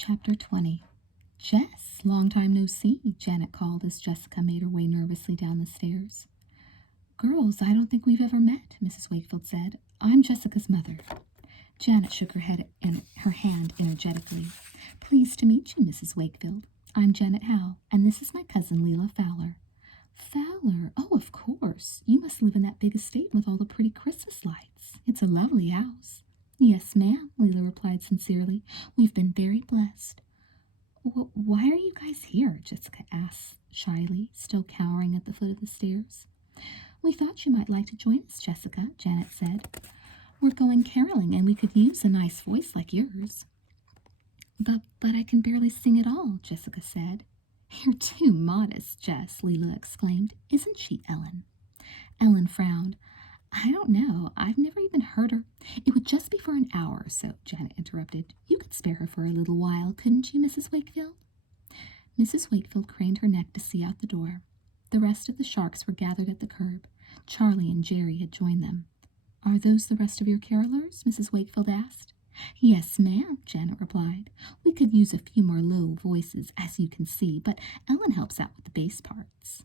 Chapter 20. Jess, long time no see, Janet called as Jessica made her way nervously down the stairs. Girls, I don't think we've ever met, Mrs. Wakefield said. I'm Jessica's mother. Janet shook her head and her hand energetically. Pleased to meet you, Mrs. Wakefield. I'm Janet Howe, and this is my cousin Leila Fowler. Fowler? Oh, of course. You must live in that big estate with all the pretty Christmas lights. It's a lovely house. Yes, ma'am, Leila replied sincerely. We've been very blessed. Why are you guys here? Jessica asked shyly, still cowering at the foot of the stairs. We thought you might like to join us, Jessica, Janet said. We're going caroling, and we could use a nice voice like yours. But I can barely sing at all, Jessica said. You're too modest, Jess, Leila exclaimed. Isn't she, Ellen? Ellen frowned. I don't know. I've never even heard her. It would just be for an hour or so, Janet interrupted. You could spare her for a little while, couldn't you, Mrs. Wakefield? Mrs. Wakefield craned her neck to see out the door. The rest of the Sharks were gathered at the curb. Charlie and Jerry had joined them. Are those the rest of your carolers? Mrs. Wakefield asked. Yes, ma'am, Janet replied. We could use a few more low voices, as you can see, but Ellen helps out with the bass parts.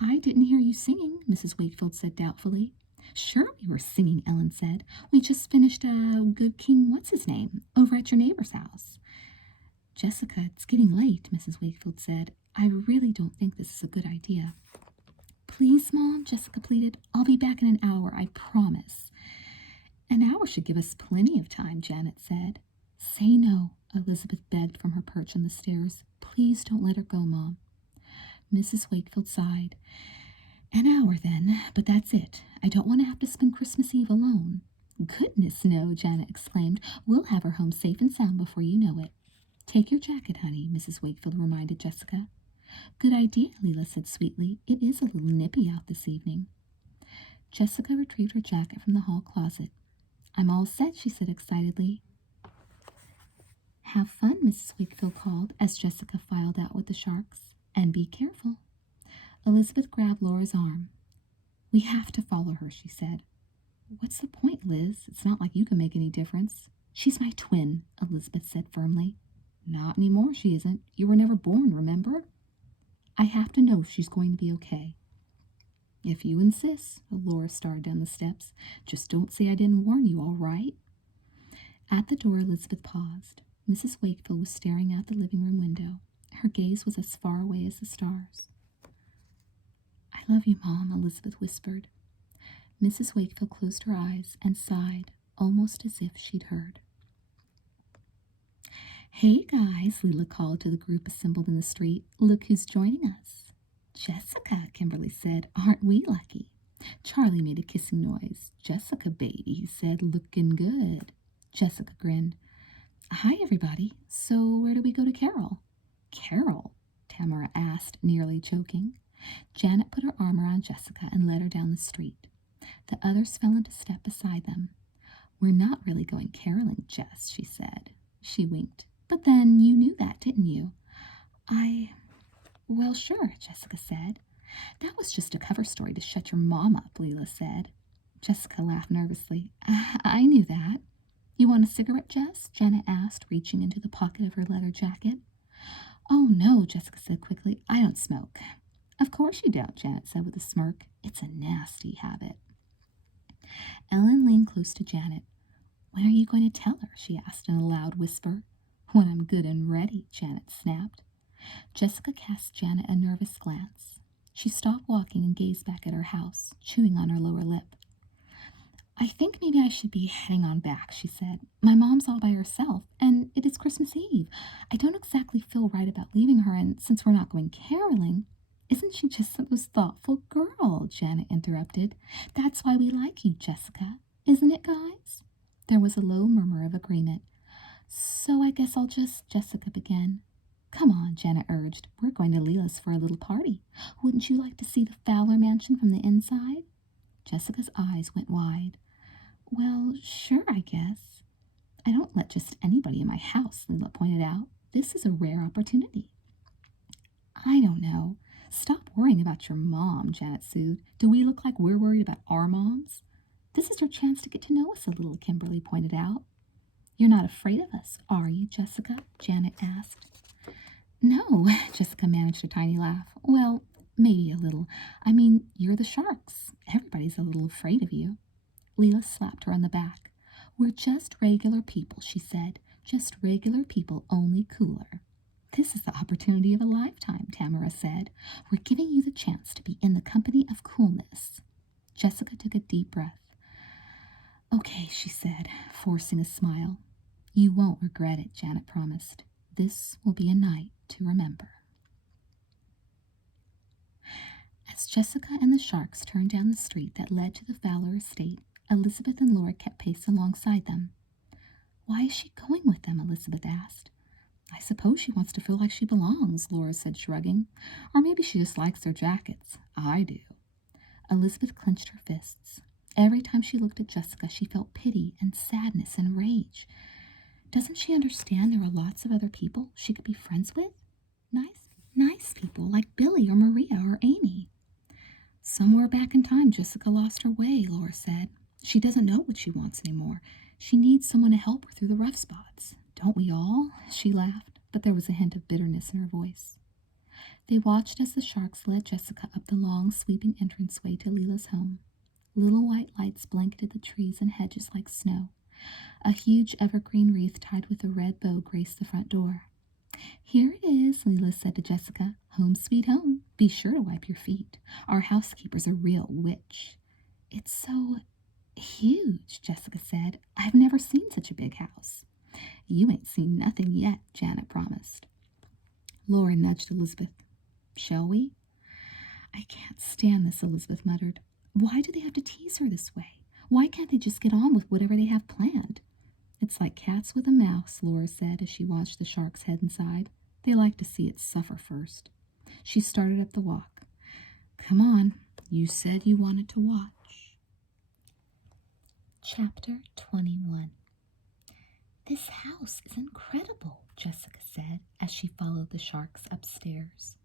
I didn't hear you singing, Mrs. Wakefield said doubtfully. Sure we were singing, Ellen said. We just finished Good King What's-His-Name over at your neighbor's house. Jessica, it's getting late, Mrs. Wakefield said. I really don't think this is a good idea. Please, Mom, Jessica pleaded. I'll be back in an hour, I promise. An hour should give us plenty of time, Janet said. Say no, Elizabeth begged from her perch on the stairs. Please don't let her go, Mom. Mrs. Wakefield sighed. An hour, then, but that's it. I don't want to have to spend Christmas Eve alone. Goodness, no, Janet exclaimed. We'll have her home safe and sound before you know it. Take your jacket, honey, Mrs. Wakefield reminded Jessica. Good idea, Leila said sweetly. It is a little nippy out this evening. Jessica retrieved her jacket from the hall closet. I'm all set, she said excitedly. Have fun, Mrs. Wakefield called as Jessica filed out with the Sharks. And be careful. Elizabeth grabbed Laura's arm. We have to follow her, she said. What's the point, Liz? It's not like you can make any difference. She's my twin, Elizabeth said firmly. Not anymore, she isn't. You were never born, remember? I have to know she's going to be okay. If you insist, Laura started down the steps. Just don't say I didn't warn you, all right? At the door, Elizabeth paused. Mrs. Wakefield was staring out the living room window. Her gaze was as far away as the stars. I love you, Mom, Elizabeth whispered. Mrs. Wakefield closed her eyes and sighed, almost as if she'd heard. Hey, guys, Leila called to the group assembled in the street. Look who's joining us. Jessica, Kimberly said. Aren't we lucky? Charlie made a kissing noise. Jessica, baby, he said, looking good. Jessica grinned. Hi, everybody. So where do we go to Carol? Carol? Tamara asked, nearly choking. Janet put her arm around Jessica and led her down the street. The others fell into step beside them. We're not really going caroling, Jess, she said. She winked. But then you knew that, didn't you? Well, sure, Jessica said. That was just a cover story to shut your mom up, Leila said. Jessica laughed nervously. I knew that. You want a cigarette, Jess? Janet asked, reaching into the pocket of her leather jacket. Oh, no, Jessica said quickly. I don't smoke. Of course you don't, Janet said with a smirk. It's a nasty habit. Ellen leaned close to Janet. When are you going to tell her? She asked in a loud whisper. When I'm good and ready, Janet snapped. Jessica cast Janet a nervous glance. She stopped walking and gazed back at her house, chewing on her lower lip. I think maybe I should be heading on back, she said. My mom's all by herself, and it is Christmas Eve. I don't exactly feel right about leaving her, and since we're not going caroling... Isn't she just the most thoughtful girl? Janet interrupted. That's why we like you, Jessica. Isn't it, guys? There was a low murmur of agreement. So I guess I'll just... Jessica began. Come on, Janet urged. We're going to Leila's for a little party. Wouldn't you like to see the Fowler mansion from the inside? Jessica's eyes went wide. Well, sure, I guess. I don't let just anybody in my house, Leila pointed out. This is a rare opportunity. I don't know. Stop worrying about your mom, Janet soothed. Do we look like we're worried about our moms? This is your chance to get to know us a little, Kimberly pointed out. You're not afraid of us, are you, Jessica? Janet asked. No, Jessica managed a tiny laugh. Well, maybe a little. I mean, you're the sharks. Everybody's a little afraid of you. Leela slapped her on the back. We're just regular people, she said. Just regular people, only cooler. This is the opportunity of a lifetime, Tamara said. We're giving you the chance to be in the company of coolness. Jessica took a deep breath. Okay, she said, forcing a smile. You won't regret it, Janet promised. This will be a night to remember. As Jessica and the sharks turned down the street that led to the Fowler estate, Elizabeth and Laura kept pace alongside them. Why is she going with them? Elizabeth asked. I suppose she wants to feel like she belongs, Laura said, shrugging. Or maybe she just likes their jackets. I do. Elizabeth clenched her fists. Every time she looked at Jessica, she felt pity and sadness and rage. Doesn't she understand there are lots of other people she could be friends with? Nice people like Billy or Maria or Amy. Somewhere back in time, Jessica lost her way, Laura said. She doesn't know what she wants anymore. She needs someone to help her through the rough spots. Don't we all? She laughed, but there was a hint of bitterness in her voice. They watched as the sharks led Jessica up the long, sweeping entranceway to Leela's home. Little white lights blanketed the trees and hedges like snow. A huge evergreen wreath tied with a red bow graced the front door. Here it is, Leela said to Jessica. Home sweet home. Be sure to wipe your feet. Our housekeeper's a real witch. It's so huge, Jessica said. I've never seen such a big house. You ain't seen nothing yet, Janet promised. Laura nudged Elizabeth. Shall we? I can't stand this, Elizabeth muttered. Why do they have to tease her this way? Why can't they just get on with whatever they have planned? It's like cats with a mouse, Laura said as she watched the shark's head inside. They like to see it suffer first. She started up the walk. Come on, you said you wanted to watch. Chapter 21. This house is incredible, Jessica said as she followed the sharks upstairs.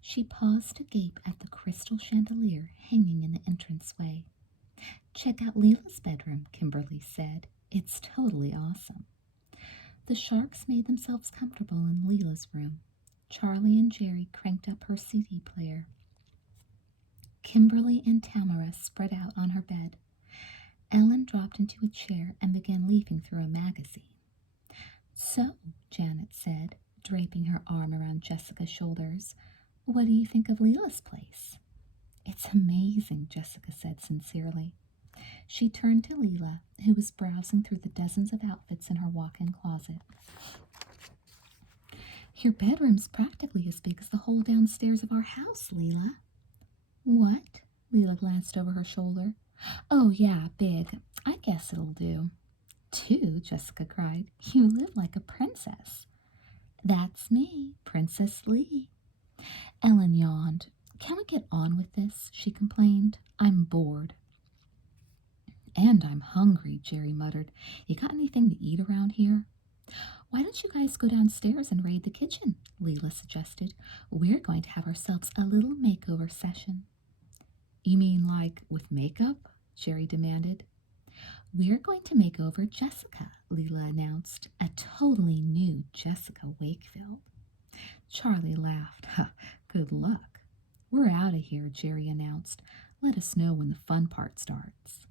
She paused to gape at the crystal chandelier hanging in the entranceway. Check out Leela's bedroom, Kimberly said. It's totally awesome. The sharks made themselves comfortable in Leela's room. Charlie and Jerry cranked up her CD player. Kimberly and Tamara spread out on her bed. Ellen dropped into a chair and began leafing through a magazine. So, Janet said, draping her arm around Jessica's shoulders, what do you think of Leela's place? It's amazing, Jessica said sincerely. She turned to Leela, who was browsing through the dozens of outfits in her walk-in closet. Your bedroom's practically as big as the whole downstairs of our house, Leela. What? Leela glanced over her shoulder. Oh, yeah, big. I guess it'll do. Two, Jessica cried. You live like a princess. That's me, Princess Lee. Ellen yawned. Can we get on with this? She complained. I'm bored. And I'm hungry, Jerry muttered. You got anything to eat around here? Why don't you guys go downstairs and raid the kitchen? Leela suggested. We're going to have ourselves a little makeover session. You mean like with makeup? Jerry demanded. We're going to make over Jessica, Leela announced. A totally new Jessica Wakefield. Charlie laughed. Good luck. We're out of here, Jerry announced. Let us know when the fun part starts.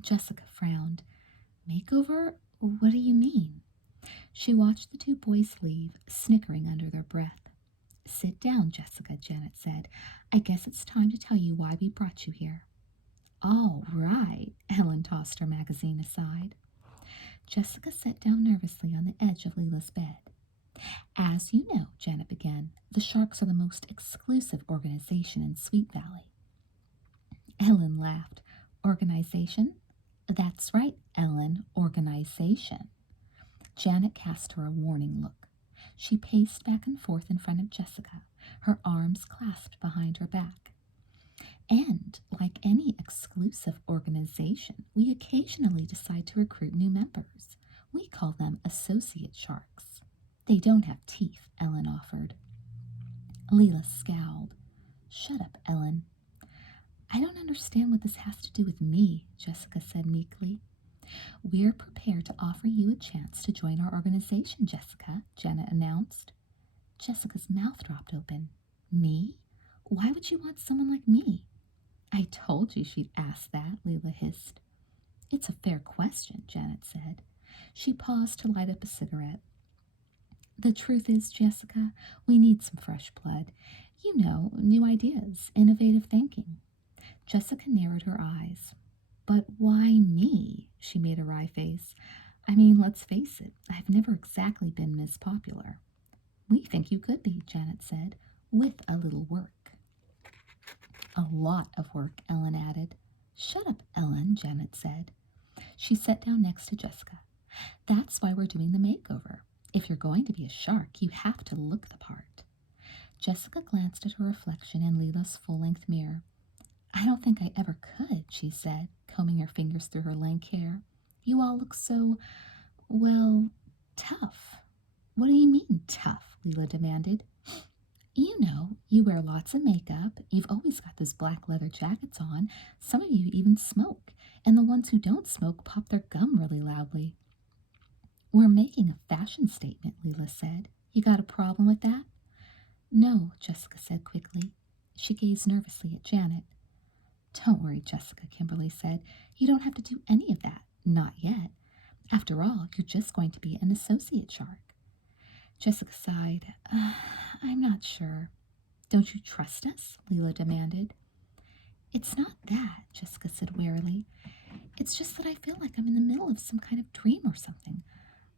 Jessica frowned. Makeover? What do you mean? She watched the two boys leave, snickering under their breath. Sit down, Jessica, Janet said. I guess it's time to tell you why we brought you here. All right, Ellen tossed her magazine aside. Jessica sat down nervously on the edge of Leela's bed. As you know, Janet began, the Sharks are the most exclusive organization in Sweet Valley. Ellen laughed. Organization? That's right, Ellen, organization. Janet cast her a warning look. She paced back and forth in front of Jessica, her arms clasped behind her back. And, like any exclusive organization, we occasionally decide to recruit new members. We call them associate sharks. They don't have teeth, Ellen offered. Leela scowled. Shut up, Ellen. I don't understand what this has to do with me, Jessica said meekly. We're prepared to offer you a chance to join our organization, Jessica, Janet announced. Jessica's mouth dropped open. Me? Why would you want someone like me? I told you she'd ask that, Leela hissed. It's a fair question, Janet said. She paused to light up a cigarette. The truth is, Jessica, we need some fresh blood. You know, new ideas, innovative thinking. Jessica narrowed her eyes. But why me? She made a wry face. I mean, let's face it, I've never exactly been Miss Popular. We think you could be, Janet said, with a little work. A lot of work, Ellen added. Shut up, Ellen, Janet said. She sat down next to Jessica. That's why we're doing the makeover. If you're going to be a shark, you have to look the part. Jessica glanced at her reflection in Leela's full-length mirror. I don't think I ever could, she said, combing her fingers through her lank hair. You all look so, well, tough. What do you mean, tough? Leela demanded. You know, you wear lots of makeup, you've always got those black leather jackets on, some of you even smoke, and the ones who don't smoke pop their gum really loudly. We're making a fashion statement, Leela said. You got a problem with that? No, Jessica said quickly. She gazed nervously at Janet. Don't worry, Jessica, Kimberly said. You don't have to do any of that. Not yet. After all, you're just going to be an associate shark. Jessica sighed. I'm not sure. Don't you trust us? Leela demanded. It's not that, Jessica said wearily. It's just that I feel like I'm in the middle of some kind of dream or something.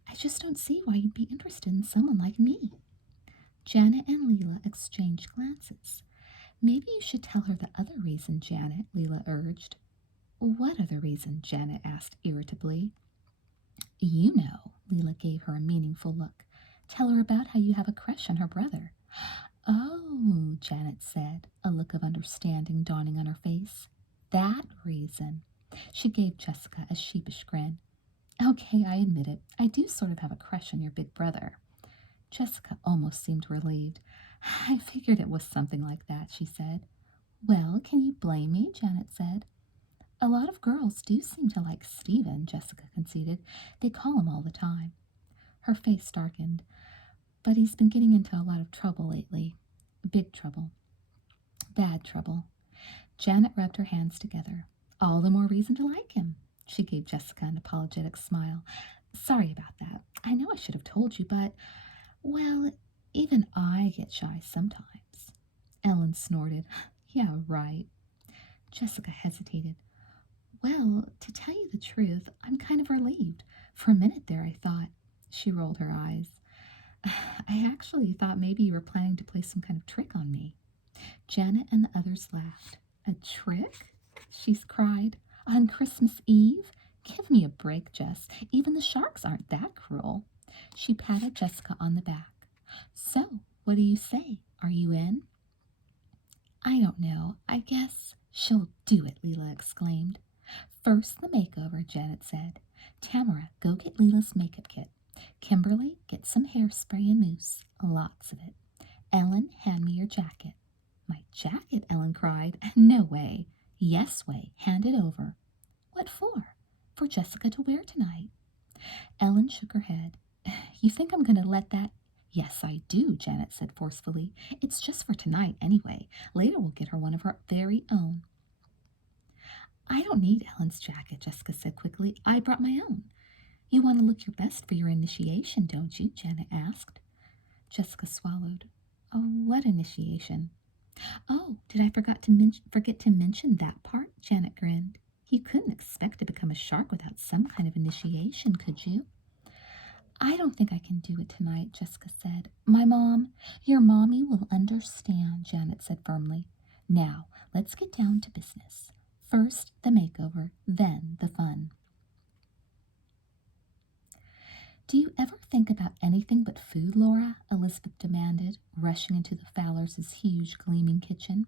I just don't see why you'd be interested in someone like me. Janet and Leela exchanged glances. Maybe you should tell her the other reason, Janet, Leela urged. What other reason? Janet asked irritably. You know, Leela gave her a meaningful look. Tell her about how you have a crush on her brother. Oh, Janet said, a look of understanding dawning on her face. That reason. She gave Jessica a sheepish grin. Okay, I admit it. I do sort of have a crush on your big brother. Jessica almost seemed relieved. I figured it was something like that, she said. Well, can you blame me? Janet said. A lot of girls do seem to like Stephen, Jessica conceded. They call him all the time. Her face darkened. But he's been getting into a lot of trouble lately. Big trouble. Bad trouble. Janet rubbed her hands together. All the more reason to like him. She gave Jessica an apologetic smile. Sorry about that. I know I should have told you, but, well, even I get shy sometimes. Ellen snorted. Yeah, right. Jessica hesitated. Well, to tell you the truth, I'm kind of relieved. For a minute there, I thought. She rolled her eyes. I actually thought maybe you were planning to play some kind of trick on me. Janet and the others laughed. A trick? She cried. On Christmas Eve? Give me a break, Jess. Even the sharks aren't that cruel. She patted Jessica on the back. So, what do you say? Are you in? I don't know. I guess she'll do it, Leela exclaimed. First the makeover, Janet said. Tamara, go get Leela's makeup kit. Kimberly, get some hairspray and mousse. Lots of it. Ellen, hand me your jacket. My jacket, Ellen cried. No way. Yes way. Hand it over. What for? For Jessica to wear tonight. Ellen shook her head. You think I'm going to let that? Yes, I do, Janet said forcefully. It's just for tonight anyway. Later we'll get her one of her very own. I don't need Ellen's jacket, Jessica said quickly. I brought my own. You want to look your best for your initiation, don't you? Janet asked. Jessica swallowed. Oh, what initiation? Oh, did I forget to mention that part? Janet grinned. You couldn't expect to become a shark without some kind of initiation, could you? I don't think I can do it tonight, Jessica said. Your mommy will understand, Janet said firmly. Now, let's get down to business. First, the makeover, then the fun. Do you ever think about anything but food, Laura? Elizabeth demanded, rushing into the Fowlers' huge, gleaming kitchen.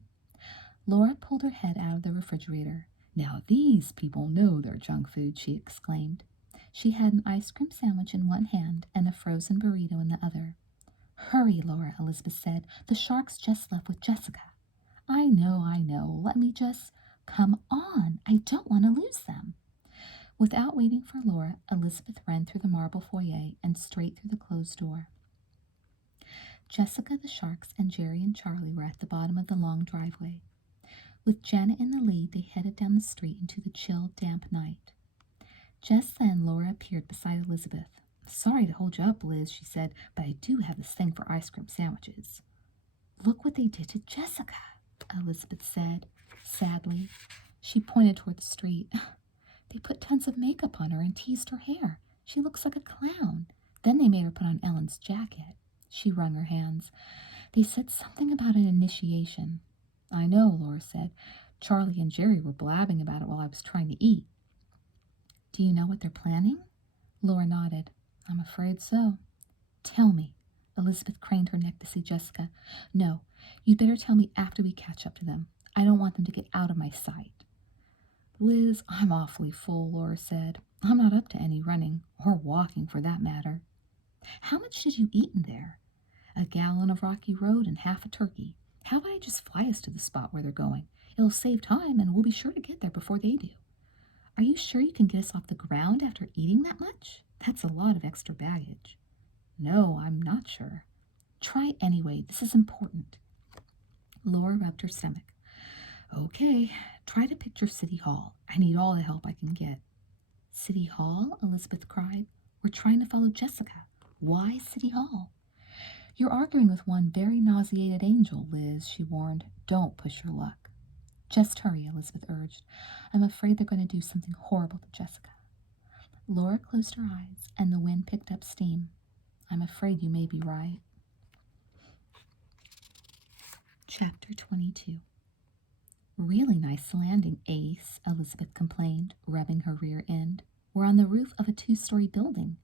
Laura pulled her head out of the refrigerator. Now these people know their junk food, she exclaimed. She had an ice cream sandwich in one hand and a frozen burrito in the other. Hurry, Laura, Elizabeth said. The sharks just left with Jessica. I know. Let me just... Come on, I don't want to lose them. Without waiting for Laura, Elizabeth ran through the marble foyer and straight through the closed door. Jessica, the Sharks, and Jerry and Charlie were at the bottom of the long driveway. With Janet in the lead, they headed down the street into the chill, damp night. Just then, Laura appeared beside Elizabeth. "Sorry to hold you up, Liz," she said, "but I do have this thing for ice cream sandwiches." "Look what they did to Jessica," Elizabeth said, sadly. She pointed toward the street. "They put tons of makeup on her and teased her hair. She looks like a clown. Then they made her put on Ellen's jacket." She wrung her hands. "They said something about an initiation." "I know," Laura said. "Charlie and Jerry were blabbing about it while I was trying to eat." "Do you know what they're planning?" Laura nodded. "I'm afraid so." "Tell me." Elizabeth craned her neck to see Jessica. "No, you'd better tell me after we catch up to them. I don't want them to get out of my sight." "Liz, I'm awfully full," Laura said. "I'm not up to any running, or walking for that matter." "How much did you eat in there?" "A gallon of Rocky Road and half a turkey. How about I just fly us to the spot where they're going? It'll save time, and we'll be sure to get there before they do." "Are you sure you can get us off the ground after eating that much? That's a lot of extra baggage." "No, I'm not sure." "Try anyway. This is important." Laura rubbed her stomach. "Okay, try to picture City Hall. I need all the help I can get." "City Hall?" Elizabeth cried. "We're trying to follow Jessica. Why City Hall?" "You're arguing with one very nauseated angel, Liz," she warned. "Don't push your luck." "Just hurry," Elizabeth urged. "I'm afraid they're going to do something horrible to Jessica." Laura closed her eyes, and the wind picked up steam. "I'm afraid you may be right." Chapter 22. "Really nice landing, Ace," Elizabeth complained, rubbing her rear end. "We're on the roof of a 2-story building."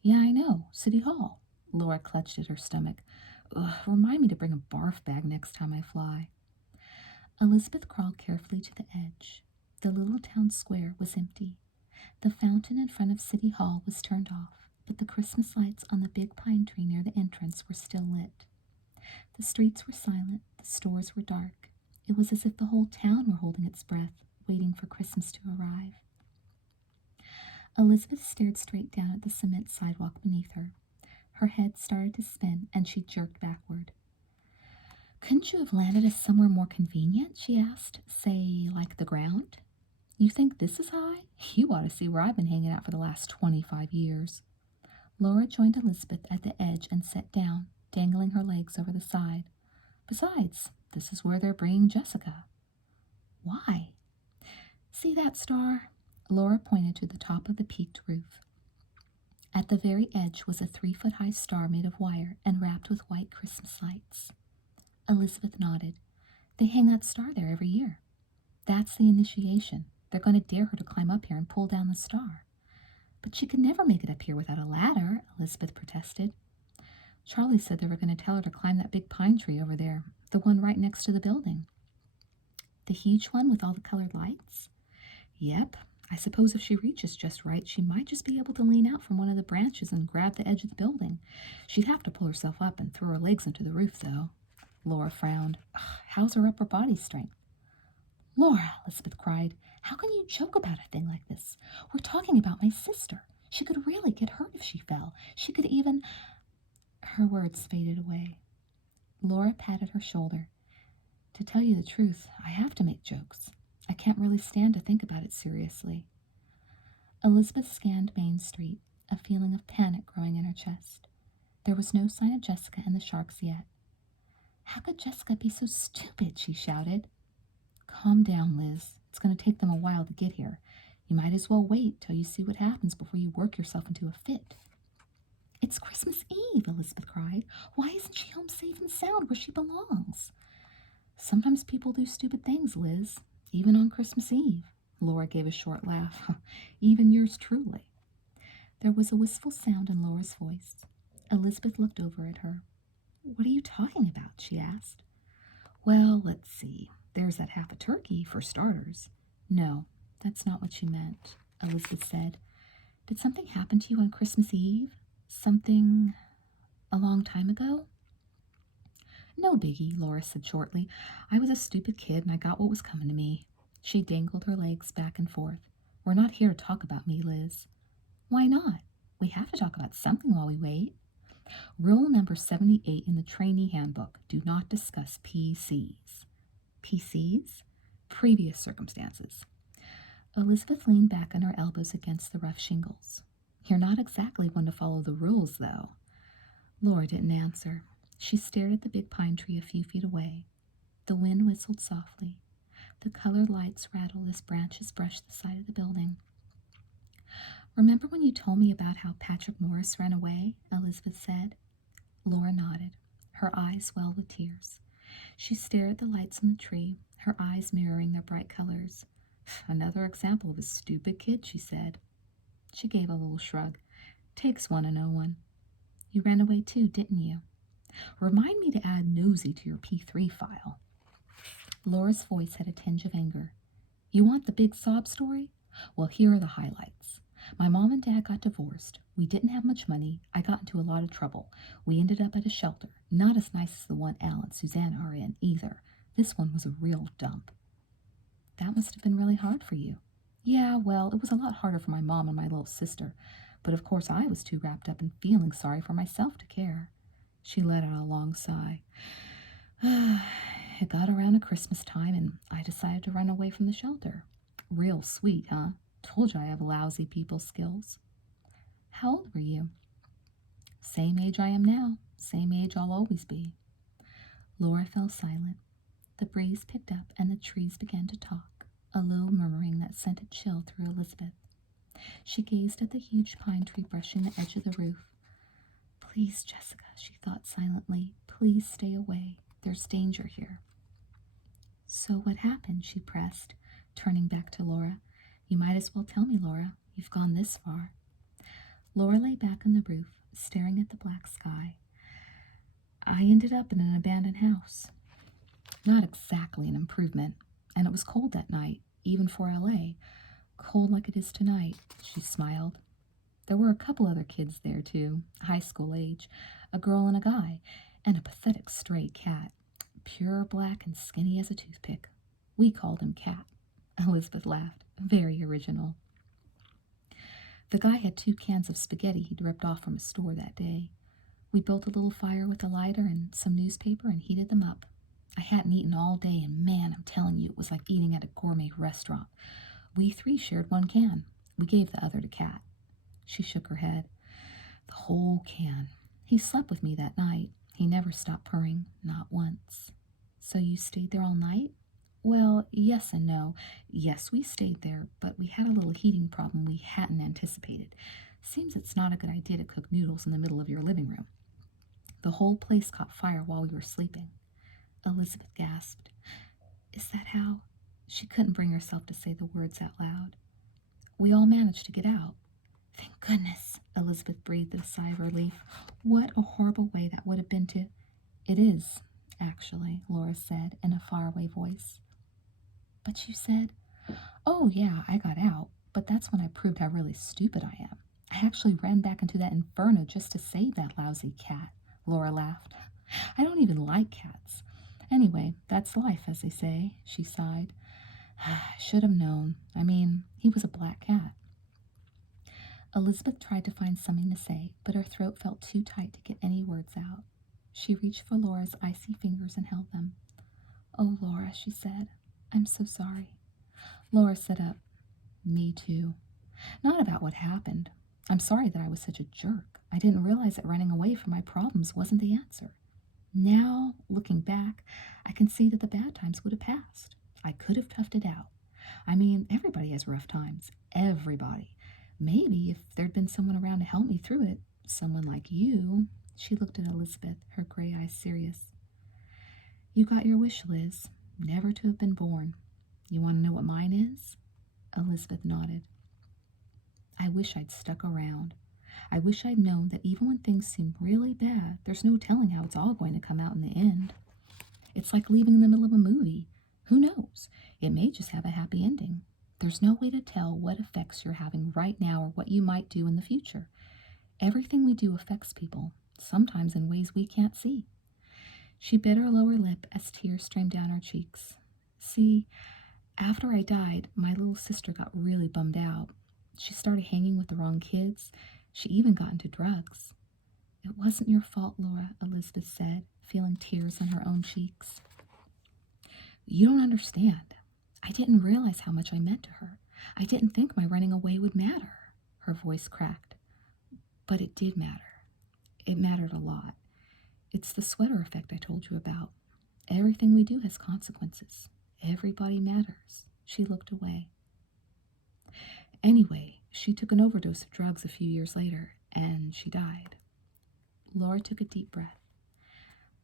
"Yeah, I know. City Hall." Laura clutched at her stomach. "Ugh, remind me to bring a barf bag next time I fly." Elizabeth crawled carefully to the edge. The little town square was empty. The fountain in front of City Hall was turned off, but the Christmas lights on the big pine tree near the entrance were still lit. The streets were silent, the stores were dark. It was as if the whole town were holding its breath, waiting for Christmas to arrive. Elizabeth stared straight down at the cement sidewalk beneath her. Her head started to spin, and she jerked backward. "Couldn't you have landed us somewhere more convenient?" she asked. "Say, like the ground?" "You think this is high? You ought to see where I've been hanging out for the last 25 years. Laura joined Elizabeth at the edge and sat down, dangling her legs over the side. "Besides, this is where they're bringing Jessica." "Why?" "See that star?" Laura pointed to the top of the peaked roof. At the very edge was a 3-foot-high star made of wire and wrapped with white Christmas lights. Elizabeth nodded. "They hang that star there every year. That's the initiation. They're going to dare her to climb up here and pull down the star." "But she could never make it up here without a ladder," Elizabeth protested. "Charlie said they were going to tell her to climb that big pine tree over there, the one right next to the building." "The huge one with all the colored lights?" "Yep. I suppose if she reaches just right, she might just be able to lean out from one of the branches and grab the edge of the building. She'd have to pull herself up and throw her legs into the roof, though." Laura frowned. "How's her upper body strength?" "Laura," Elizabeth cried, "how can you joke about a thing like this? We're talking about my sister. She could really get hurt if she fell. She could even—" Her words faded away. Laura patted her shoulder. "To tell you the truth, I have to make jokes. I can't really stand to think about it seriously." Elizabeth scanned Main Street, a feeling of panic growing in her chest. There was no sign of Jessica and the Sharks yet. "How could Jessica be so stupid?" she shouted. "Calm down, Liz. It's going to take them a while to get here. You might as well wait till you see what happens before you work yourself into a fit." "It's Christmas Eve," Elizabeth cried. "Why isn't she home safe and sound where she belongs?" "Sometimes people do stupid things, Liz, even on Christmas Eve." Laura gave a short laugh. "Even yours truly." There was a wistful sound in Laura's voice. Elizabeth looked over at her. "What are you talking about?" she asked. "Well, let's see. There's that half a turkey, for starters." "No, that's not what she meant," Elizabeth said. "Did something happen to you on Christmas Eve? Something a long time ago?" "No biggie," Laura said shortly. "I was a stupid kid and I got what was coming to me." She dangled her legs back and forth. We're not here to talk about me, Liz. Why not? We have to talk about something while we wait. Rule number 78 in the trainee handbook: do not discuss PCs. PCs? Previous circumstances. Elizabeth leaned back on her elbows against the rough shingles. You're not exactly one to follow the rules, though. Laura didn't answer. She stared at the big pine tree a few feet away. The wind whistled softly. The colored lights rattled as branches brushed the side of the building. Remember when you told me about how Patrick Morris ran away? Elizabeth said. Laura nodded. Her eyes welled with tears. She stared at the lights on the tree, her eyes mirroring their bright colors. Another example of a stupid kid, she said. She gave a little shrug. Takes one to know one. You ran away too, didn't you? Remind me to add nosy to your P3 file. Laura's voice had a tinge of anger. You want the big sob story? Well, here are the highlights. My mom and dad got divorced. We didn't have much money. I got into a lot of trouble. We ended up at a shelter. Not as nice as the one Al and Susanna are in, either. This one was a real dump. That must have been really hard for you. Yeah, well, it was a lot harder for my mom and my little sister. But of course I was too wrapped up in feeling sorry for myself to care. She let out a long sigh. It got around to Christmas time, and I decided to run away from the shelter. Real sweet, huh? Told you I have lousy people skills. How old were you? Same age I am now. Same age I'll always be. Laura fell silent. The breeze picked up, and the trees began to talk, a low murmuring that sent a chill through Elizabeth. She gazed at the huge pine tree brushing the edge of the roof. Please, Jessica, she thought silently, please stay away. There's danger here. So what happened? She pressed, turning back to Laura. You might as well tell me, Laura. You've gone this far. Laura lay back on the roof, staring at the black sky. I ended up in an abandoned house. Not exactly an improvement, and it was cold that night, even for L.A. Cold like it is tonight, she smiled. There were a couple other kids there, too, high school age, a girl and a guy, and a pathetic stray cat, pure black and skinny as a toothpick. We called him Cat. Elizabeth laughed. Very original. The guy had 2 cans of spaghetti he'd ripped off from a store that day. We built a little fire with a lighter and some newspaper and heated them up. I hadn't eaten all day, and man, I'm telling you, it was like eating at a gourmet restaurant. We 3 shared 1 can. We gave the other to Cat. She shook her head. The whole can. He slept with me that night. He never stopped purring, not once. So you stayed there all night? Well, yes and no. Yes, we stayed there, but we had a little heating problem we hadn't anticipated. Seems it's not a good idea to cook noodles in the middle of your living room. The whole place caught fire while we were sleeping. Elizabeth gasped. Is that how? She couldn't bring herself to say the words out loud. We all managed to get out. Thank goodness, Elizabeth breathed a sigh of relief. What a horrible way that would have been to... It is, actually, Laura said in a faraway voice. But you said... Oh, yeah, I got out, but that's when I proved how really stupid I am. I actually ran back into that inferno just to save that lousy cat, Laura laughed. I don't even like cats. Anyway, that's life, as they say, she sighed. I should have known. I mean, he was a black cat. Elizabeth tried to find something to say, but her throat felt too tight to get any words out. She reached for Laura's icy fingers and held them. Oh, Laura, she said, I'm so sorry. Laura sat up. Me too. Not about what happened. I'm sorry that I was such a jerk. I didn't realize that running away from my problems wasn't the answer. Now, looking back, I can see that the bad times would have passed. I could have toughed it out. I mean, everybody has rough times. Everybody. Maybe if there'd been someone around to help me through it, someone like you. She looked at Elizabeth, her gray eyes serious. You got your wish, Liz. Never to have been born. You want to know what mine is? Elizabeth nodded. I wish I'd stuck around. I wish I'd known that even when things seem really bad, there's no telling how it's all going to come out in the end. It's like leaving in the middle of a movie. Who knows? It may just have a happy ending. There's no way to tell what effects you're having right now or what you might do in the future. Everything we do affects people, sometimes in ways we can't see. She bit her lower lip as tears streamed down her cheeks. See, After I died, my little sister got really bummed out. She started hanging with the wrong kids. She even got into drugs. It wasn't your fault, Laura, Elizabeth said, feeling tears on her own cheeks. You don't understand. I didn't realize how much I meant to her. I didn't think my running away would matter. Her voice cracked. But it did matter. It mattered a lot. It's the sweater effect I told you about. Everything we do has consequences. Everybody matters. She looked away. Anyway, she took an overdose of drugs a few years later, and she died. Laura took a deep breath.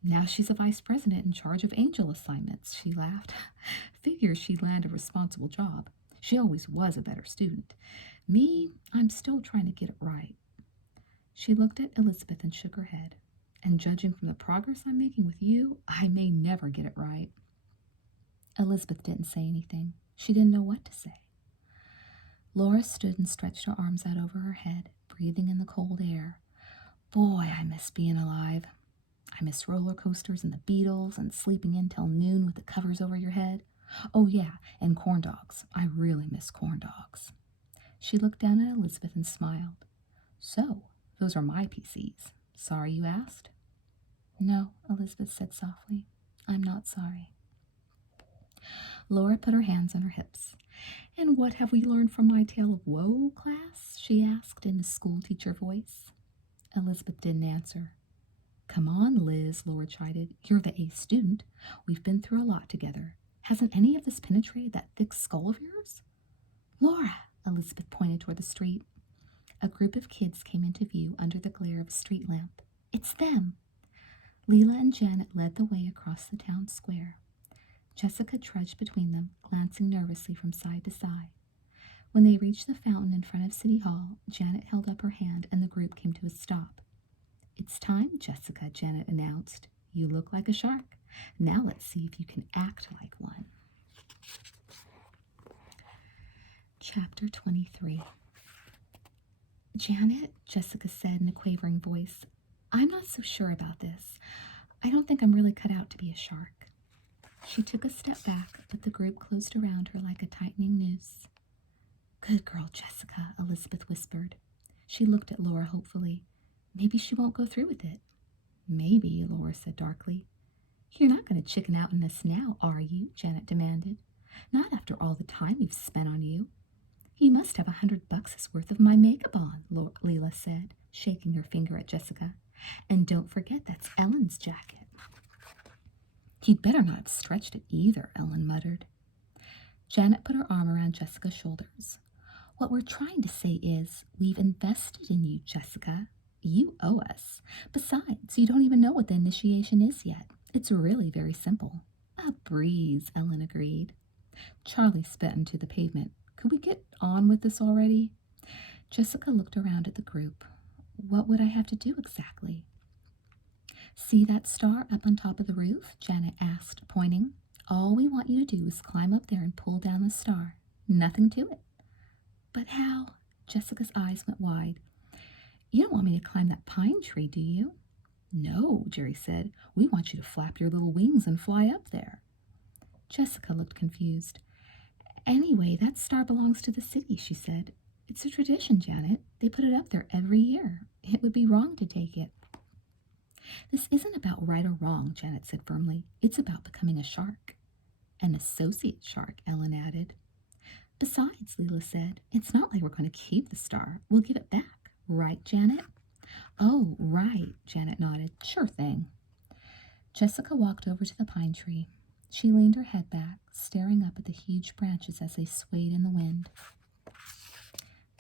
Now she's a vice president in charge of angel assignments, she laughed. Figures she'd land a responsible job. She always was a better student. Me, I'm still trying to get it right. She looked at Elizabeth and shook her head. And judging from the progress I'm making with you, I may never get it right. Elizabeth didn't say anything. She didn't know what to say. Laura stood and stretched her arms out over her head, breathing in the cold air. Boy, I miss being alive. I miss roller coasters and the Beatles and sleeping in till noon with the covers over your head. Oh, yeah, and corn dogs. I really miss corn dogs. She looked down at Elizabeth and smiled. So, those are my PCs. Sorry you asked? No, Elizabeth said softly. I'm not sorry. Laura put her hands on her hips. And what have we learned from my tale of woe, class? She asked in a schoolteacher voice. Elizabeth didn't answer. Come on, Liz, Laura chided. You're the A student. We've been through a lot together. Hasn't any of this penetrated that thick skull of yours? Laura, Elizabeth pointed toward the street. A group of kids came into view under the glare of a street lamp. It's them. Leela and Janet led the way across the town square. Jessica trudged between them, glancing nervously from side to side. When they reached the fountain in front of City Hall, Janet held up her hand and the group came to a stop. It's time, Jessica, Janet announced. You look like a shark. Now let's see if you can act like one. Chapter 23. Janet, Jessica said in a quavering voice, I'm not so sure about this. I don't think I'm really cut out to be a shark. She took a step back, but the group closed around her like a tightening noose. Good girl, Jessica, Elizabeth whispered. She looked at Laura hopefully. Maybe she won't go through with it. Maybe, Laura said darkly. You're not going to chicken out on this now, are you? Janet demanded. Not after all the time we've spent on you. You must have $100 worth of my makeup on, Leela said, shaking her finger at Jessica. And don't forget that's Ellen's jacket. You'd better not have stretched it either, Ellen muttered. Janet put her arm around Jessica's shoulders. What we're trying to say is, we've invested in you, Jessica. You owe us. Besides, you don't even know what the initiation is yet. It's really very simple. A breeze, Ellen agreed. Charlie spat into the pavement. Could we get on with this already? Jessica looked around at the group. What would I have to do exactly? See that star up on top of the roof? Janet asked, pointing. All we want you to do is climb up there and pull down the star. Nothing to it. But how? Jessica's eyes went wide. You don't want me to climb that pine tree, do you? No, Jerry said. We want you to flap your little wings and fly up there. Jessica looked confused. Anyway, that star belongs to the city, she said. It's a tradition, Janet. They put it up there every year. It would be wrong to take it. This isn't about right or wrong, Janet said firmly. It's about becoming a shark. An associate shark, Ellen added. Besides, Leela said, it's not like we're going to keep the star. We'll give it back. Right, Janet? Oh, right, Janet nodded. Sure thing. Jessica walked over to the pine tree. She leaned her head back, staring up at the huge branches as they swayed in the wind.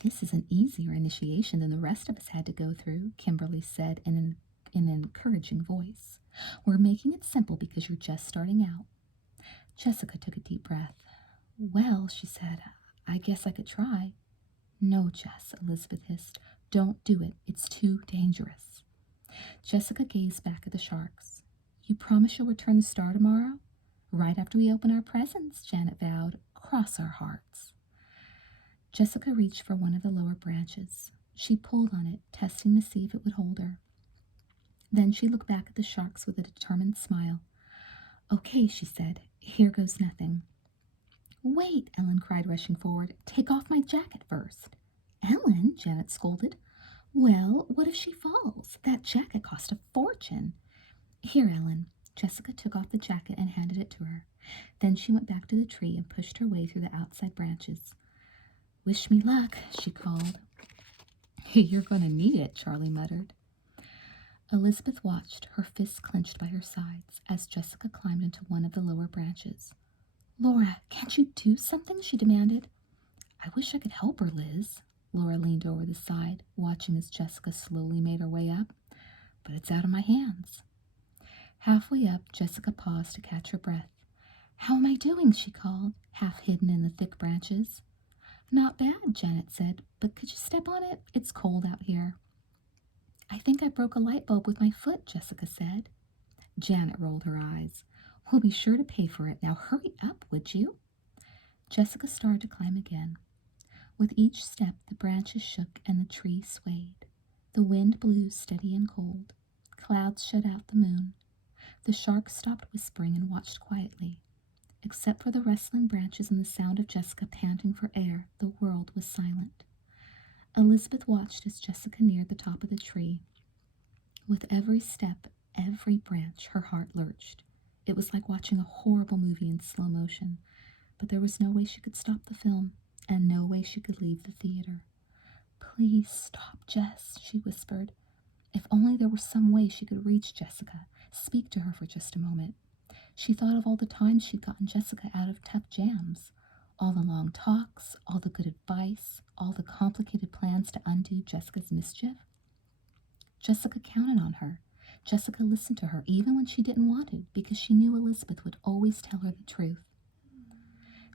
This is an easier initiation than the rest of us had to go through, Kimberly said in an encouraging voice. We're making it simple because you're just starting out. Jessica took a deep breath. Well, she said, I guess I could try. No, Jess, Elizabeth hissed. Don't do it. It's too dangerous. Jessica gazed back at the sharks. You promise you'll return the star tomorrow? Right after we open our presents, Janet vowed. Cross our hearts. Jessica reached for one of the lower branches. She pulled on it, testing to see if it would hold her. Then she looked back at the sharks with a determined smile. Okay, she said. Here goes nothing. Wait, Ellen cried, rushing forward. Take off my jacket first. Ellen, Janet scolded. Well, what if she falls? That jacket cost a fortune. Here, Ellen. Jessica took off the jacket and handed it to her. Then she went back to the tree and pushed her way through the outside branches. Wish me luck, she called. You're going to need it, Charlie muttered. Elizabeth watched, her fists clenched by her sides, as Jessica climbed into one of the lower branches. Laura, can't you do something? She demanded. I wish I could help her, Liz. Laura leaned over the side, watching as Jessica slowly made her way up. But it's out of my hands. Halfway up, Jessica paused to catch her breath. How am I doing? She called, half hidden in the thick branches. Not bad, Janet said, but could you step on it? It's cold out here. I think I broke a light bulb with my foot, Jessica said. Janet rolled her eyes. We'll be sure to pay for it. Now hurry up, would you? Jessica started to climb again. With each step, the branches shook and the tree swayed. The wind blew steady and cold. Clouds shut out the moon. The sharks stopped whispering and watched quietly. Except for the rustling branches and the sound of Jessica panting for air, the world was silent. Elizabeth watched as Jessica neared the top of the tree. With every step, every branch, her heart lurched. It was like watching a horrible movie in slow motion, but there was no way she could stop the film, and no way she could leave the theater. Please stop, Jess, she whispered. If only there were some way she could reach Jessica, speak to her for just a moment. She thought of all the times she'd gotten Jessica out of tough jams, all the long talks, all the good advice, all the complicated plans to undo Jessica's mischief. Jessica counted on her. Jessica listened to her even when she didn't want to, because she knew Elizabeth would always tell her the truth.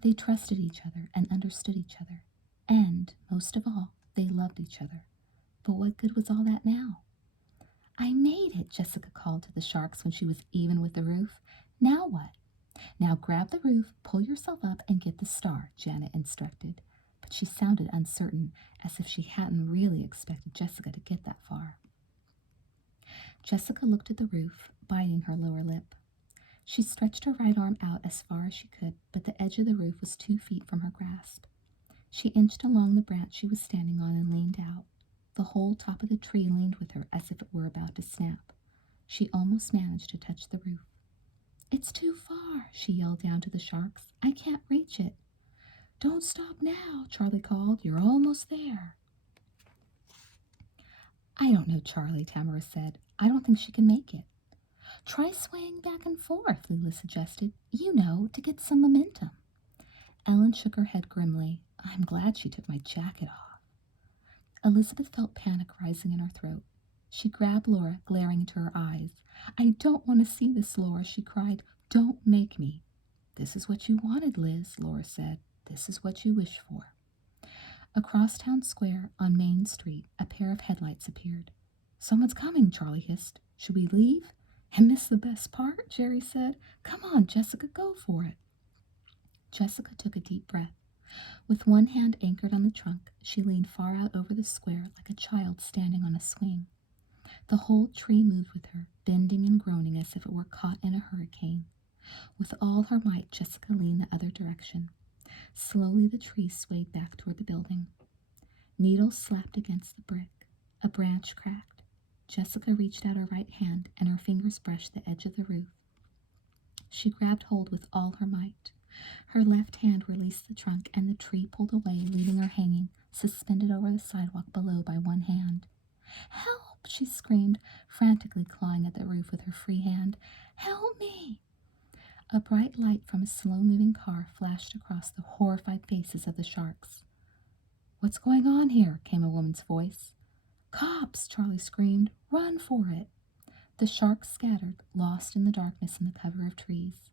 They trusted each other and understood each other. And, most of all, they loved each other. But what good was all that now? I made it, Jessica called to the sharks when she was even with the roof. Now what? Now grab the roof, pull yourself up, and get the star, Janet instructed. But she sounded uncertain, as if she hadn't really expected Jessica to get that far. Jessica looked at the roof, biting her lower lip. She stretched her right arm out as far as she could, but the edge of the roof was 2 feet from her grasp. She inched along the branch she was standing on and leaned out. The whole top of the tree leaned with her as if it were about to snap. She almost managed to touch the roof. It's too far, she yelled down to the sharks. I can't reach it. Don't stop now, Charlie called. You're almost there. I don't know, Charlie, Tamara said. I don't think she can make it. Try swaying back and forth, Leela suggested. You know, to get some momentum. Ellen shook her head grimly. I'm glad she took my jacket off. Elizabeth felt panic rising in her throat. She grabbed Laura, glaring into her eyes. I don't want to see this, Laura, she cried. Don't make me. This is what you wanted, Liz, Laura said. This is what you wished for. Across town square, on Main Street, a pair of headlights appeared. Someone's coming, Charlie hissed. Should we leave? And miss the best part, Jerry said. Come on, Jessica, go for it. Jessica took a deep breath. With one hand anchored on the trunk, she leaned far out over the square like a child standing on a swing. The whole tree moved with her, bending and groaning as if it were caught in a hurricane. With all her might, Jessica leaned the other direction. Slowly the tree swayed back toward the building. Needles slapped against the brick. A branch cracked. Jessica reached out her right hand, and her fingers brushed the edge of the roof. She grabbed hold with all her might. Her left hand released the trunk, and the tree pulled away, leaving her hanging, suspended over the sidewalk below by one hand. Help! She screamed, frantically clawing at the roof with her free hand. Help me! A bright light from a slow-moving car flashed across the horrified faces of the sharks. What's going on here? Came a woman's voice. Cops! Charlie screamed. Run for it! The sharks scattered, lost in the darkness in the cover of trees.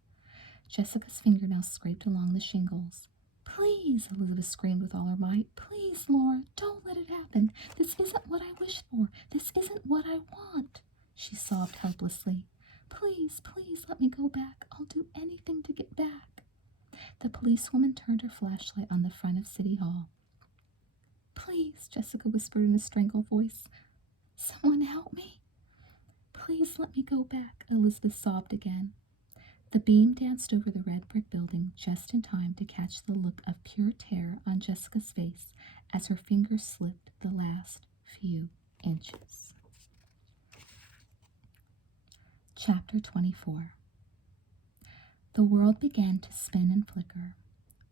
Jessica's fingernails scraped along the shingles. Please, Elizabeth screamed with all her might. Please, Laura, don't let it happen. This isn't what I wished for. This isn't what I want. She sobbed helplessly. Please, please let me go back. I'll do anything to get back. The policewoman turned her flashlight on the front of City Hall. Please, Jessica whispered in a strangled voice. Someone help me. Please let me go back, Elizabeth sobbed again. The beam danced over the red brick building just in time to catch the look of pure terror on Jessica's face as her fingers slipped the last few inches. Chapter 24. The world began to spin and flicker.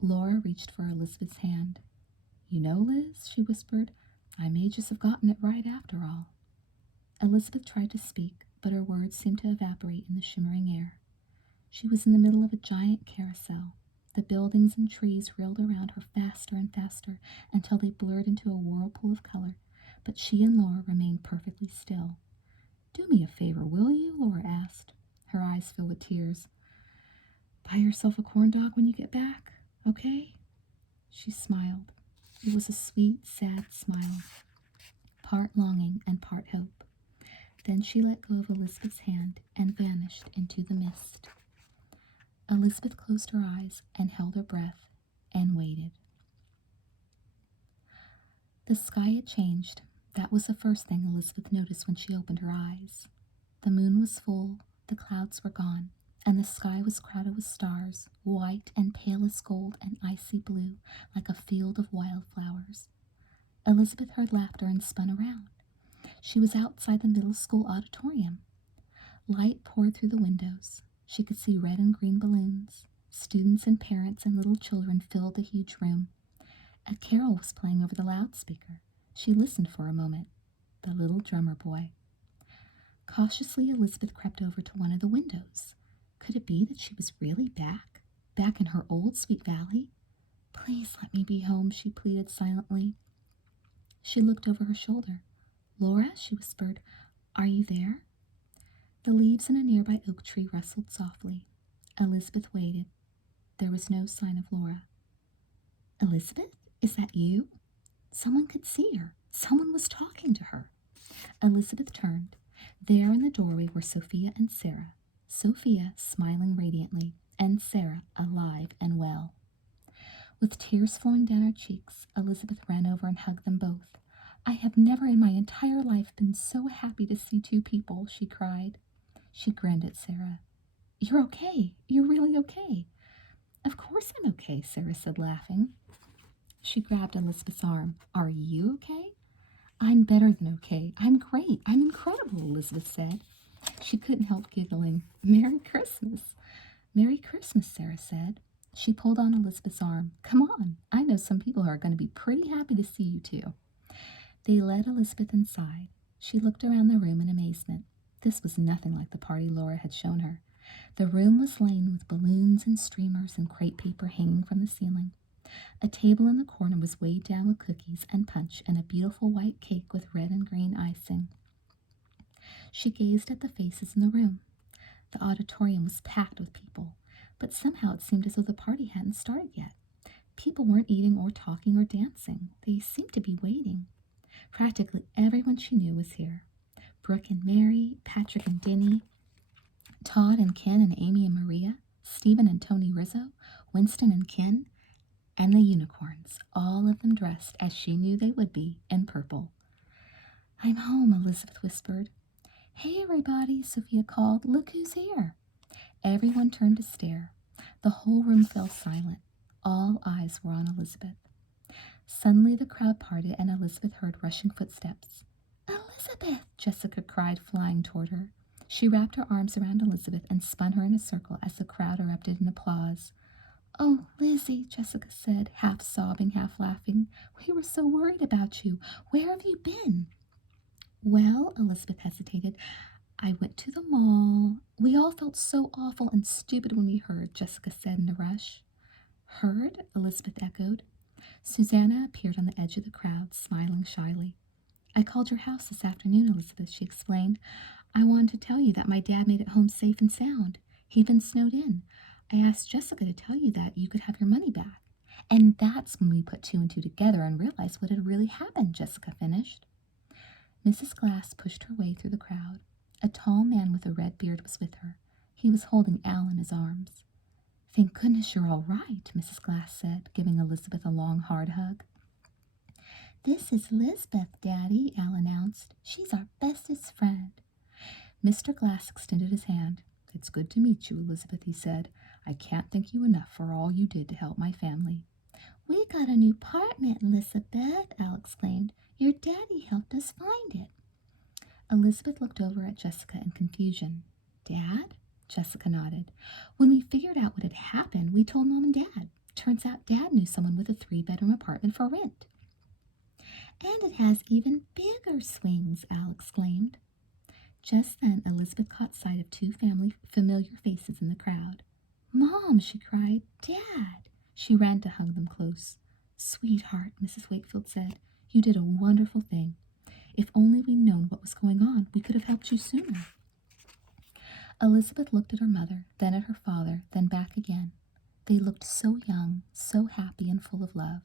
Laura reached for Elizabeth's hand. "You know, Liz," she whispered, "I may just have gotten it right after all." Elizabeth tried to speak, but her words seemed to evaporate in the shimmering air. She was in the middle of a giant carousel. The buildings and trees reeled around her faster and faster until they blurred into a whirlpool of color, but she and Laura remained perfectly still. "Do me a favor, will you?" Laura asked. Her eyes filled with tears. "Buy yourself a corn dog when you get back, okay?" She smiled. It was a sweet, sad smile, part longing and part hope. Then she let go of Elizabeth's hand and vanished into the mist. Elizabeth closed her eyes and held her breath and waited. The sky had changed. That was the first thing Elizabeth noticed when she opened her eyes. The moon was full, the clouds were gone, and the sky was crowded with stars, white and pale as gold and icy blue, like a field of wildflowers. Elizabeth heard laughter and spun around. She was outside the middle school auditorium. Light poured through the windows. She could see red and green balloons. Students and parents and little children filled the huge room. A carol was playing over the loudspeaker. She listened for a moment. The little drummer boy. Cautiously, Elizabeth crept over to one of the windows. Could it be that she was really back? Back in her old Sweet Valley? "Please let me be home," she pleaded silently. She looked over her shoulder. "Laura," she whispered, "are you there?" The leaves in a nearby oak tree rustled softly. Elizabeth waited. There was no sign of Laura. "Elizabeth, is that you?" Someone could see her. Someone was talking to her. Elizabeth turned. There in the doorway were Sophia and Sarah. Sophia smiling radiantly, and Sarah alive and well. With tears flowing down her cheeks, Elizabeth ran over and hugged them both. "I have never in my entire life been so happy to see two people," she cried. She grinned at Sarah. "You're okay. You're really okay." "Of course I'm okay," Sarah said, laughing. She grabbed Elizabeth's arm. "Are you okay?" "I'm better than okay. I'm great. I'm incredible," Elizabeth said. She couldn't help giggling. "Merry Christmas." "Merry Christmas," Sarah said. She pulled on Elizabeth's arm. "Come on. I know some people who are going to be pretty happy to see you too." They led Elizabeth inside. She looked around the room in amazement. This was nothing like the party Laura had shown her. The room was lined with balloons and streamers and crepe paper hanging from the ceiling. A table in the corner was weighed down with cookies and punch and a beautiful white cake with red and green icing. She gazed at the faces in the room. The auditorium was packed with people, but somehow it seemed as though the party hadn't started yet. People weren't eating or talking or dancing. They seemed to be waiting. Practically everyone she knew was here. Brooke and Mary, Patrick and Denny, Todd and Ken and Amy and Maria, Stephen and Tony Rizzo, Winston and Ken, and the unicorns, all of them dressed as she knew they would be, in purple. "I'm home," Elizabeth whispered. "Hey, everybody," Sophia called. "Look who's here." Everyone turned to stare. The whole room fell silent. All eyes were on Elizabeth. Suddenly the crowd parted and Elizabeth heard rushing footsteps. "Elizabeth!" Jessica cried, flying toward her. She wrapped her arms around Elizabeth and spun her in a circle as the crowd erupted in applause. "Oh, Lizzie," Jessica said, half sobbing, half laughing. "We were so worried about you. Where have you been?" "Well," Elizabeth hesitated, "I went to the mall." "We all felt so awful and stupid when we heard," Jessica said in a rush. "Heard?" Elizabeth echoed. Susanna appeared on the edge of the crowd, smiling shyly. "I called your house this afternoon, Elizabeth," she explained. "I wanted to tell you that my dad made it home safe and sound. He'd been snowed in. I asked Jessica to tell you that you could have your money back. And that's when we put two and two together and realized what had really happened," Jessica finished. Mrs. Glass pushed her way through the crowd. A tall man with a red beard was with her. He was holding Al in his arms. "Thank goodness you're all right," Mrs. Glass said, giving Elizabeth a long, hard hug. "This is Lizbeth, Daddy," Al announced. "She's our bestest friend." Mr. Glass extended his hand. It's good to meet you, Elizabeth, he said. I can't thank you enough for all you did to help my family. We got a new apartment, Elizabeth, Al exclaimed. Your daddy helped us find it. Elizabeth looked over at Jessica in confusion. Dad? Jessica nodded. When we figured out what had happened, we told Mom and Dad. Turns out Dad knew someone with a 3-bedroom apartment for rent. And it has even bigger swings, Al exclaimed. Just then, Elizabeth caught sight of 2 familiar faces in the crowd. Mom, she cried. Dad! She ran to hug them close. Sweetheart, Mrs. Wakefield said, you did a wonderful thing. If only we'd known what was going on, we could have helped you sooner. Elizabeth looked at her mother, then at her father, then back again. They looked so young, so happy and full of love.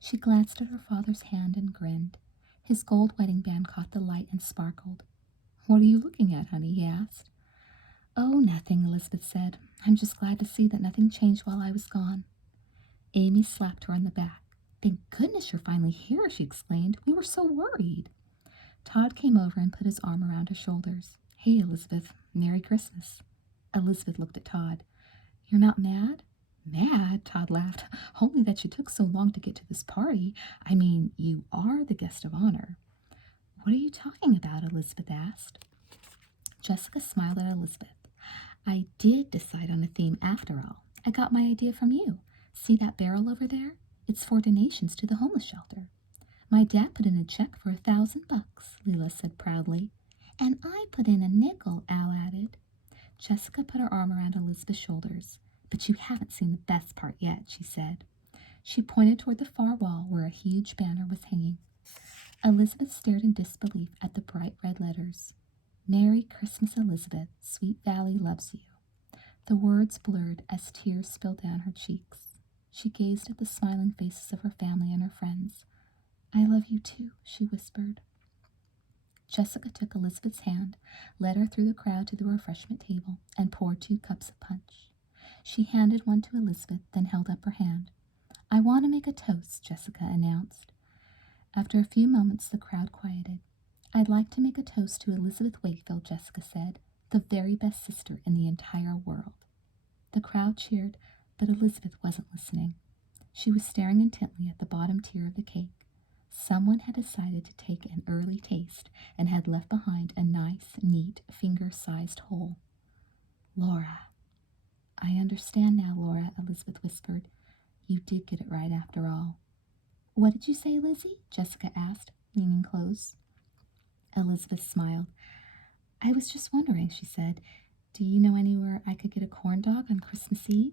She glanced at her father's hand and grinned. His gold wedding band caught the light and sparkled. What are you looking at, honey? He asked. Oh, nothing, Elizabeth said. I'm just glad to see that nothing changed while I was gone. Amy slapped her on the back. Thank goodness you're finally here, she exclaimed. We were so worried. Todd came over and put his arm around her shoulders. Hey, Elizabeth, Merry Christmas. Elizabeth looked at Todd. You're not mad? Mad? Todd laughed. Only that you took so long to get to this party. I mean, you are the guest of honor. What are you talking about? Elizabeth asked. Jessica smiled at Elizabeth. I did decide on a theme after all. I got my idea from you. See that barrel over there? It's for donations to the homeless shelter. My dad put in a check for $1,000, Leela said proudly. And I put in a nickel, Al added. Jessica put her arm around Elizabeth's shoulders. But you haven't seen the best part yet, she said. She pointed toward the far wall where a huge banner was hanging. Elizabeth stared in disbelief at the bright red letters. Merry Christmas, Elizabeth. Sweet Valley loves you. The words blurred as tears spilled down her cheeks. She gazed at the smiling faces of her family and her friends. I love you too, she whispered. Jessica took Elizabeth's hand, led her through the crowd to the refreshment table, and poured 2 cups of punch. She handed one to Elizabeth, then held up her hand. I want to make a toast, Jessica announced. After a few moments, the crowd quieted. I'd like to make a toast to Elizabeth Wakefield, Jessica said, the very best sister in the entire world. The crowd cheered, but Elizabeth wasn't listening. She was staring intently at the bottom tier of the cake. Someone had decided to take an early taste and had left behind a nice, neat, finger-sized hole. Laura. I understand now, Laura, Elizabeth whispered. You did get it right after all. What did you say, Lizzie? Jessica asked, leaning close. Elizabeth smiled. I was just wondering, she said. Do you know anywhere I could get a corn dog on Christmas Eve?